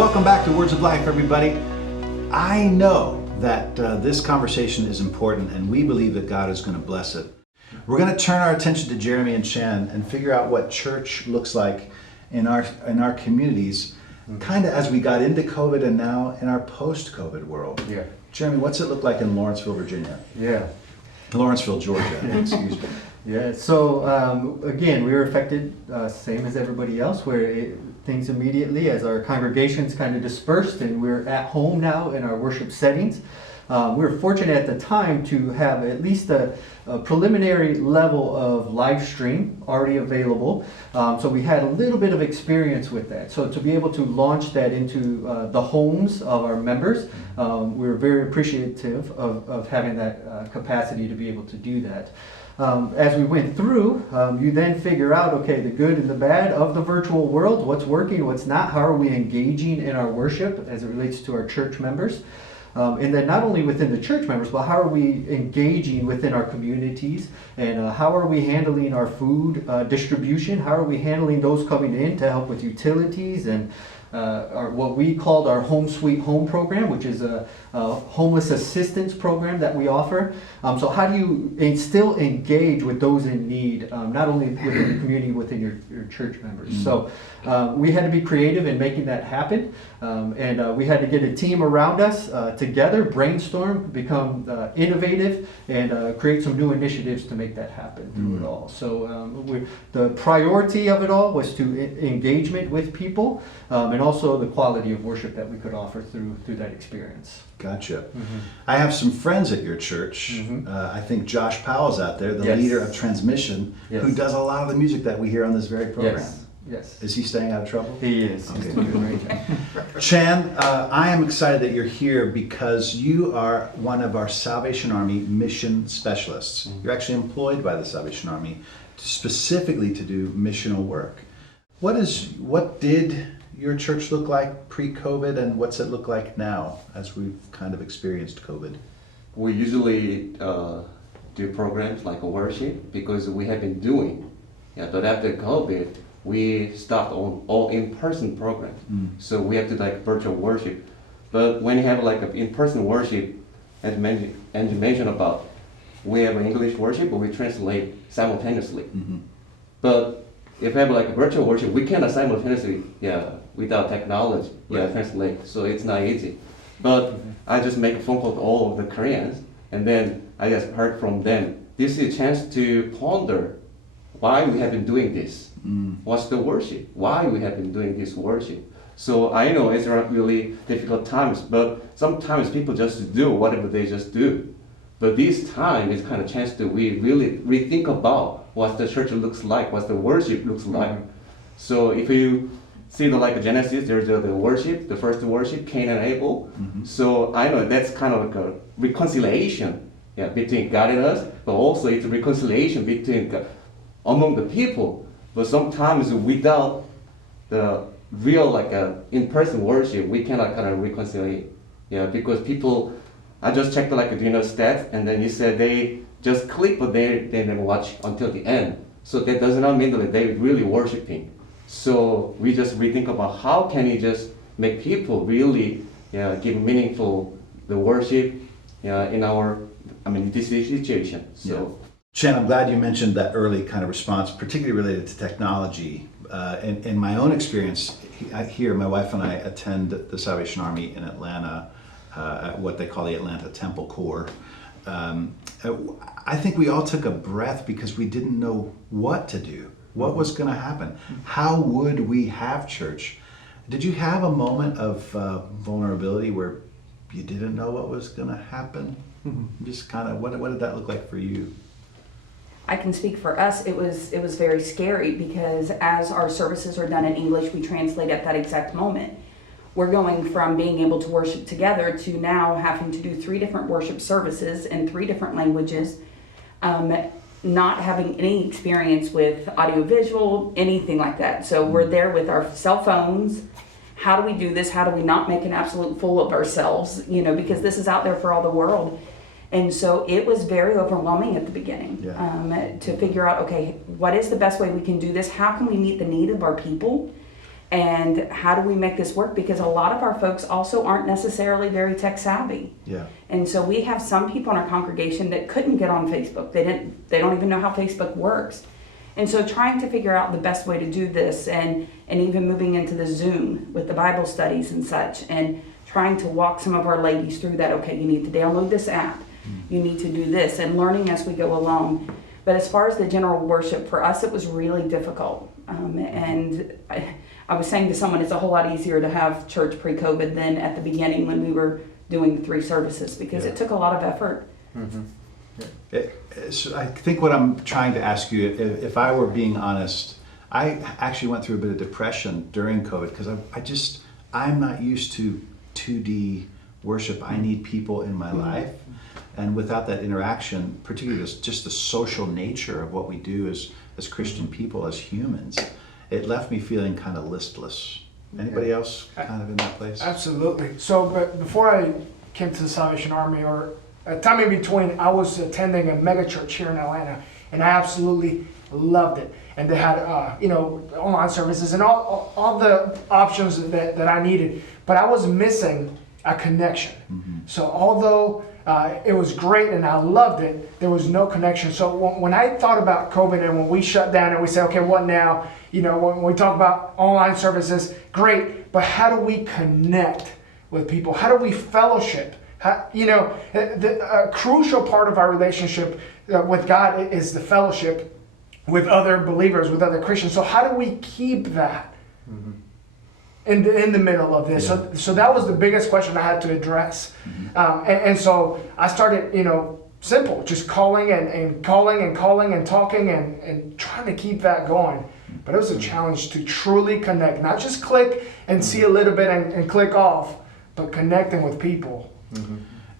Welcome back to Words of Life, everybody. I know that this conversation is important, and we believe that God is going to bless it. We're going to turn our attention to Jeremy and Chan and figure out what church looks like in our communities, kind of as we got into COVID and now in our post-COVID world. Yeah. Jeremy, what's it look like in Lawrenceville, Virginia? Yeah. Lawrenceville, Georgia, excuse me. Yeah. So again, we were affected same as everybody else, where things immediately, as our congregations kind of dispersed and we're at home now in our worship settings. We were fortunate at the time to have at least a preliminary level of live stream already available. So we had a little bit of experience with that. So to be able to launch that into the homes of our members, we were very appreciative of having that capacity to be able to do that. As we went through, you then figure out, okay, the good and the bad of the virtual world, what's working, what's not, how are we engaging in our worship as it relates to our church members. And then not only within the church members, but how are we engaging within our communities, and how are we handling our food distribution? How are we handling those coming in to help with utilities and what we called our Home Sweet Home program, which is a homeless assistance program that we offer. So how do you still engage with those in need, not only within the community, within your church members? So we had to be creative in making that happen, and we had to get a team around us together, brainstorm, become innovative, and create some new initiatives to make that happen through it all. So the priority of it all was to engagement with people, and also the quality of worship that we could offer through that experience. Gotcha. I have some friends at your church. I think Josh Powell's out there, the Yes. leader of Transmission, Yes. who does a lot of the music that we hear on this very program. Yes. Is he staying out of trouble? He is. Okay. He's doing a great job. Chan, I am excited that you're here because you are one of our Salvation Army mission specialists. You're actually employed by the Salvation Army specifically to do missional work. What did your church look like pre-COVID, and what's it look like now as we've kind of experienced COVID? We usually do programs like a worship because we have been doing. But after COVID, we stopped on all in-person programs. So we have to like virtual worship. But when you have like an in-person worship, as you mentioned about, we have an English worship, but we translate simultaneously. But if we have like a virtual worship, we cannot simultaneously, without technology, translate. So it's not easy. But I just make a phone call to all of the Koreans, and then I just heard from them. This is a chance to ponder why we have been doing this. What's the worship? Why we have been doing this worship? So I know it's not really difficult times, but sometimes people just do whatever they just do. But this time is kind of chance to we really rethink about what the church looks like, what the worship looks like. So if you see the Genesis, there's the worship, the first worship, Cain and Abel. So I know that's kind of like a reconciliation between God and us, but also it's a reconciliation between among the people. But sometimes without the real in-person worship, we cannot kind of reconcile. Because people, I just checked stats, and then you said they just click, but they never watch until the end. So that does not mean that they're really worshiping. So we just rethink about how can you just make people really give meaningful the worship in this situation. So. Chan, I'm glad you mentioned that early kind of response, particularly related to technology. In my own experience here, my wife and I attend the Salvation Army in Atlanta at what they call the Atlanta Temple Corps. I think we all took a breath because we didn't know what to do. What was going to happen? How would we have church? Did you have a moment of vulnerability where you didn't know what was going to happen? Just kind of, what did that look like for you? I can speak for us. It was very scary because as our services are done in English, we translate at that exact moment. We're going from being able to worship together to now having to do 3 different worship services in 3 different languages, not having any experience with audiovisual, anything like that. So we're there with our cell phones. How do we do this? How do we not make an absolute fool of ourselves? Because this is out there for all the world. And so it was very overwhelming at the beginning to figure out, okay, what is the best way we can do this? How can we meet the need of our people? And how do we make this work? Because a lot of our folks also aren't necessarily very tech savvy. Yeah. And so we have some people in our congregation that couldn't get on Facebook. They don't even know how Facebook works. And so trying to figure out the best way to do this, and even moving into the Zoom with the Bible studies and such, and trying to walk some of our ladies through that. Okay, you need to download this app. You need to do this, and learning as we go along. But as far as the general worship, for us it was really difficult. And I was saying to someone, it's a whole lot easier to have church pre-COVID than at the beginning when we were doing the 3 services, because it took a lot of effort. So I think what I'm trying to ask you, if I were being honest, I actually went through a bit of depression during COVID because I'm not used to 2D worship. I need people in my life. And without that interaction, particularly just the social nature of what we do as Christian people, as humans, it left me feeling kind of listless. Anybody else kind of in that place? Absolutely. So, but before I came to the Salvation Army, or a time in between, I was attending a mega church here in Atlanta, and I absolutely loved it. And they had, online services and all the options that I needed, but I was missing a connection. So although it was great and I loved it, there was no connection. So when I thought about COVID and when we shut down and we said, okay, what now? When we talk about online services, great, but how do we connect with people? How do we fellowship? A crucial part of our relationship with God is the fellowship with other believers, with other Christians. So how do we keep that in the middle of this? Yeah. So that was the biggest question I had to address. And so I started, simple, just calling and calling and calling and talking and trying to keep that going. But it was a challenge to truly connect, not just click and see a little bit and click off, but connecting with people.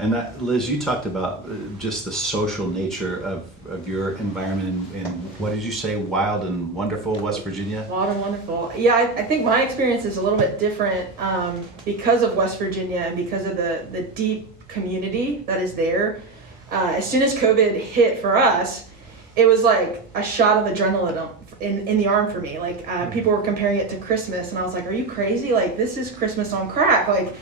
And Liz, you talked about just the social nature of your environment in what did you say, wild and wonderful West Virginia? Wild and wonderful. Yeah, I think my experience is a little bit different because of West Virginia and because of the deep community that is there. As soon as COVID hit for us, it was like a shot of adrenaline in the arm for me. Like people were comparing it to Christmas, and I was like, are you crazy? Like, this is Christmas on crack. Like,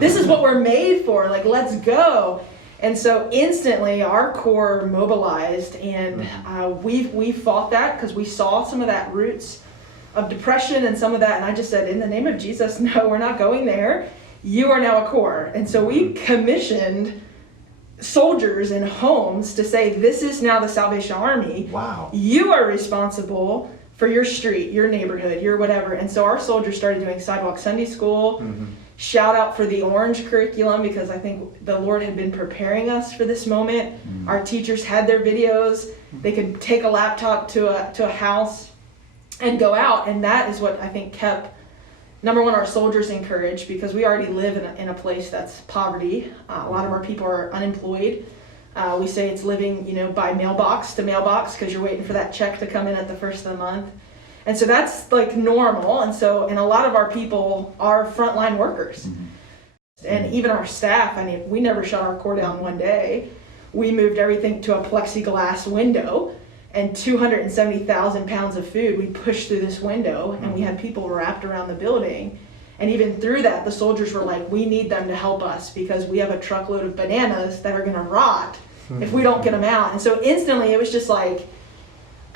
this is what we're made for. Like, let's go. And so instantly our core mobilized, and we fought that because we saw some of that roots of depression and some of that. And I just said, in the name of Jesus, no, we're not going there. You are now a core. And so we commissioned soldiers in homes to say, this is now the Salvation Army. Wow. You are responsible for your street, your neighborhood, your whatever. And so our soldiers started doing sidewalk Sunday school. Shout out for the Orange curriculum, because I think the Lord had been preparing us for this moment. Our teachers had their videos. They could take a laptop to a house and go out. And that is what I think kept, number one, our soldiers encouraged, because we already live in a place that's poverty. A lot of our people are unemployed. We say it's living, by mailbox to mailbox, because you're waiting for that check to come in at the first of the month. And so that's like normal. And a lot of our people are frontline workers. And even our staff, we never shut our core down one day. We moved everything to a plexiglass window, and 270,000 pounds of food we pushed through this window, and we had people wrapped around the building. And even through that, the soldiers were like, we need them to help us, because we have a truckload of bananas that are going to rot if we don't get them out. And so instantly it was just like,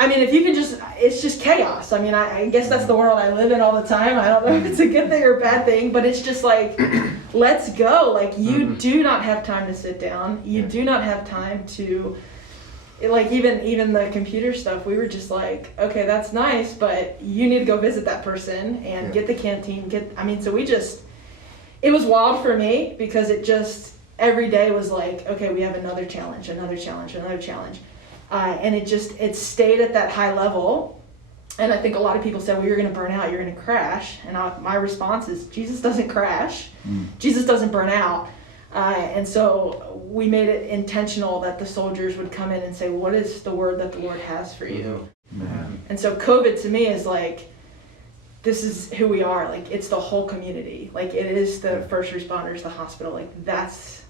if you can just, it's just chaos. I guess that's the world I live in all the time. I don't know if it's a good thing or a bad thing, but it's just like, let's go. Like, you do not have time to sit down. You do not have time to, like, even the computer stuff, we were just like, okay, that's nice, but you need to go visit that person and get the canteen, so we just, it was wild for me, because it just, every day was like, okay, we have another challenge, another challenge, another challenge. And it stayed at that high level. And I think a lot of people said, well, you're going to burn out, you're going to crash. And my response is, Jesus doesn't crash. Jesus doesn't burn out. And so we made it intentional that the soldiers would come in and say, what is the word that the Lord has for you? And so COVID to me is like, this is who we are. Like, it's the whole community. Like, it is the first responders, the hospital. Like, that's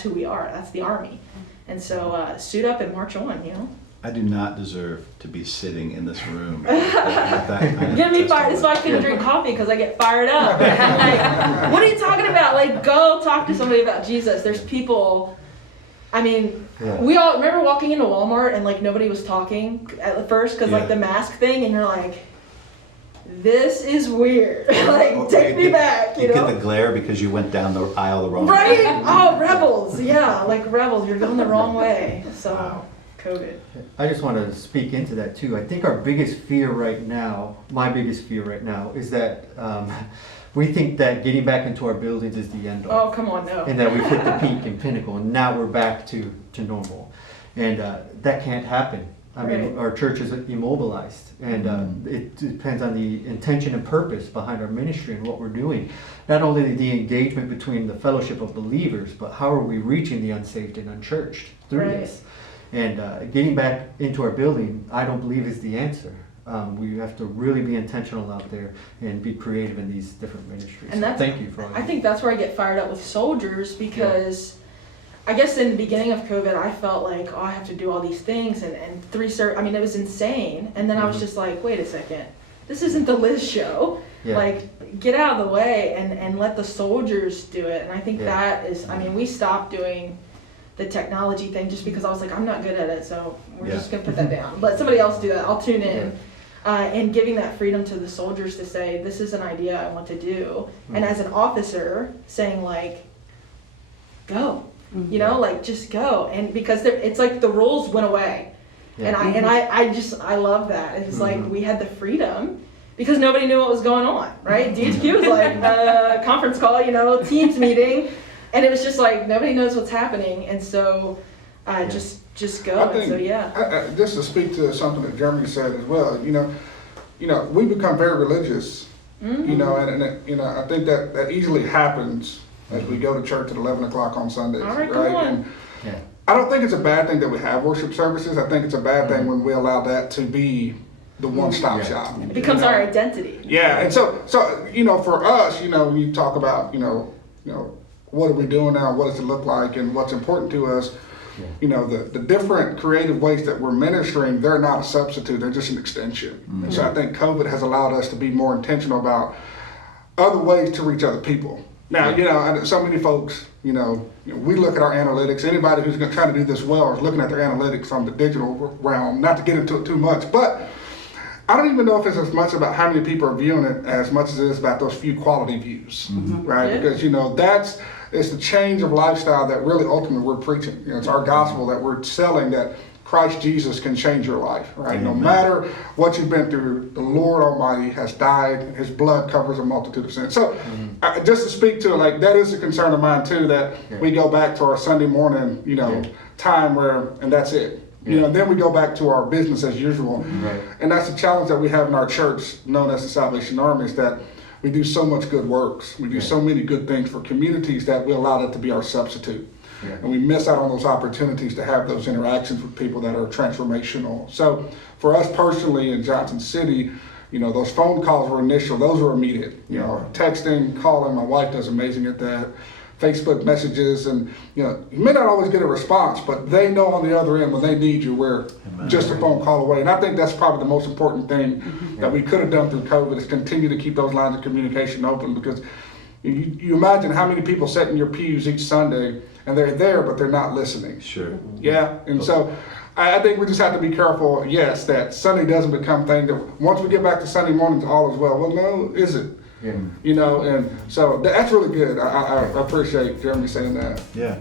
who we are. That's the Army. And so suit up and march on, I do not deserve to be sitting in this room with that kind of Get me fired. That's why I testimony. couldn't drink coffee, because I get fired up. I'm like, what are you talking about? Like, go talk to somebody about Jesus. There's people. I mean, Yeah. we all remember walking into Walmart and like nobody was talking at first because Yeah. like the mask thing, and you're like, this is weird. Like, Or take me get- back. You get know. the glare because you went down the aisle the wrong way. Right? Oh, rebels. Yeah, like rebels. You're going the wrong way. So, Wow. COVID. I just want to speak into that too. I think our biggest fear right now, my biggest fear right now, is that we think that getting back into our buildings is the end all. Oh, come on, no. And that we've hit the peak and pinnacle, and now we're back to normal. And that can't happen. I mean, Right. our church is immobilized, and it depends on the intention and purpose behind our ministry and what we're doing. Not only the engagement between the fellowship of believers, but how are we reaching the unsaved and unchurched through Right. this? And getting back into our building, I don't believe is the answer. We have to really be intentional out there and be creative in these different ministries. And So that's, thank you for all I you think that's where I get fired up with soldiers, because I guess in the beginning of COVID, I felt like, oh, I have to do all these things and I mean, it was insane. And then I was just like, wait a second, this isn't the Liz show. Yeah. Like, get out of the way and let the soldiers do it. And I think Yeah. that is, I mean, we stopped doing the technology thing just because I was like, I'm not good at it, so we're Yeah. just gonna put that down. Let somebody else do that. I'll tune in. And giving that freedom to the soldiers to say, this is an idea I want to do. And as an officer, saying like, go, you know, like just go. And because it's like the rules went away. Yeah. And I love that. It's like we had the freedom because nobody knew what was going on, right? DHQ was like conference call, you know, Teams meeting. And it was just like, nobody knows what's happening. And so just go. I And think, so, yeah. just to speak to something that Jeremy said as well, you know, we become very religious, you know, and you know, I think that easily happens as we go to church at 11 o'clock on Sundays, All right, come on. And Yeah. I don't think it's a bad thing that we have worship services. I think it's a bad thing when we allow that to be the one-stop Yeah. shop. It becomes you know? our identity. Yeah, and so you know, for us, you know, when you talk about, you know, what are we doing now? What does it look like? And what's important to us? Yeah. You know, the different creative ways that we're ministering, they're not a substitute. They're just an extension. And so I think COVID has allowed us to be more intentional about other ways to reach other people. Now, you know, and so many folks, you know, we look at our analytics. Anybody who's going to try to do this well is looking at their analytics from the digital realm. Not to get into it too much, but I don't even know if it's as much about how many people are viewing it as much as it is about those few quality views, right? Yeah. Because, you know, it's the change of lifestyle that really ultimately we're preaching. You know, it's our gospel that we're selling, that Christ Jesus can change your life, right? No matter what you've been through, the Lord Almighty has died. His blood covers a multitude of sins. So just to speak to it, like, that is a concern of mine too, that we go back to our Sunday morning, you know, time where, and that's it. You know, then we go back to our business as usual. Right. And that's the challenge that we have in our church, known as the Salvation Army, is that we do so much good works. We do so many good things for communities that we allow that to be our substitute. Yeah. And we miss out on those opportunities to have those interactions with people that are transformational. So for us personally in Johnson City, you know, those phone calls were initial, those were immediate. You know, texting, calling, my wife does amazing at that. Facebook messages, and you know, you may not always get a response, but they know on the other end when they need you, we're just a phone call away. And I think that's probably the most important thing that we could have done through COVID, is continue to keep those lines of communication open, because you imagine how many people sit in your pews each Sunday and they're there, but they're not listening. Sure. Yeah, and so I think we just have to be careful, yes, that Sunday doesn't become thing that once we get back to Sunday mornings, all is well. Well, no, is it? Yeah. You know, and so that's really good. I appreciate Jeremy saying that. Yeah.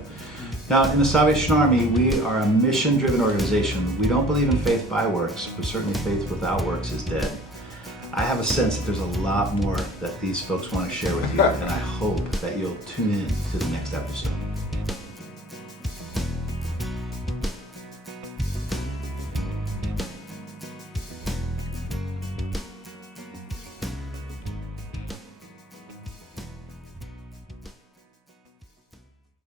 Now, in the Salvation Army, we are a mission-driven organization. We don't believe in faith by works, but certainly faith without works is dead. I have a sense that there's a lot more that these folks want to share with you, and I hope that you'll tune in to the next episode.